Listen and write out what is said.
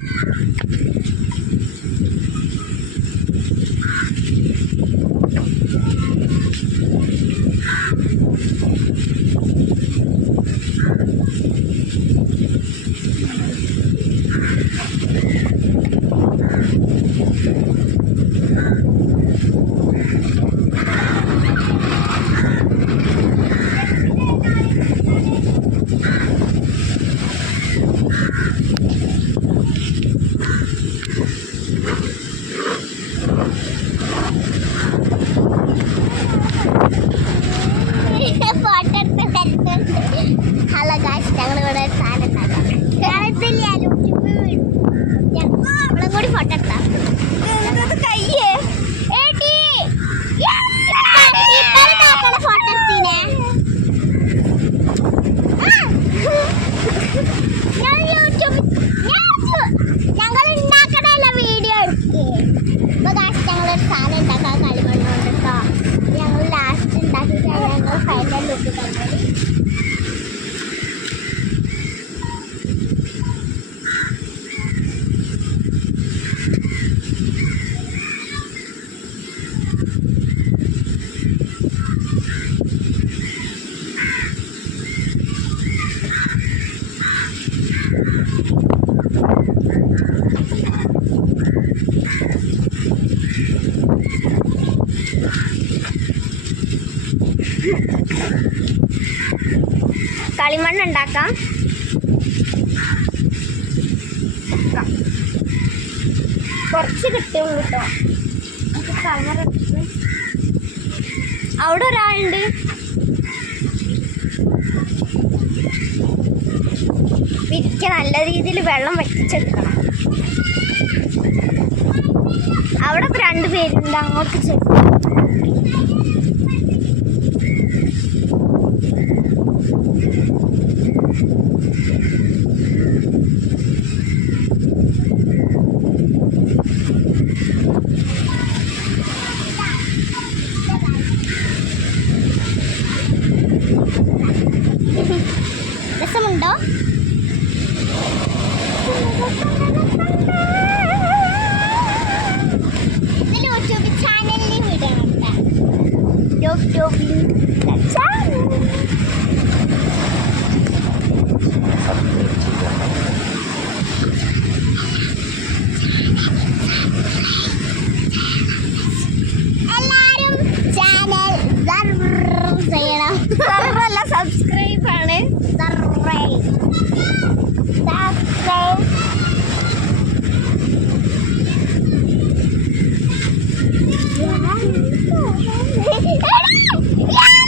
Hello guys, ഞങ്ങളിവിടെ സാധനം ഇവിടെ കൂടി ഫോട്ടോ എടുത്താം. കയ്യേ ഫോട്ടോ എടുത്തീനെ ഞങ്ങൾ ഉണ്ടാക്കണല്ല വീഡിയോ എടുക്കേ. ഇപ്പൊ ഗായ്സ് ഞങ്ങളൊരു സാധനം ഉണ്ടാക്കാൻ കളിമണ്ണുണ്ട് കേട്ടോ. ഞങ്ങൾ ലാസ്റ്റ് ഉണ്ടാക്കി കഴിഞ്ഞാൽ ഞങ്ങൾ ഫൈനൽ ലുക്ക് കണ്ടത്. കളിമണ്ണ് ഉണ്ടാക്കാം. കുറച്ച് കിട്ടുള്ളൂ കേട്ടോ. അവിടെ ഒരാളുണ്ട്. വിരിക്ക നല്ല രീതിയിൽ വെള്ളം വറ്റിച്ചെടുക്കണം. അവിടെ ഇപ്പം 2 പേരുണ്ട്. അങ്ങോട്ട് ചെല്ലും.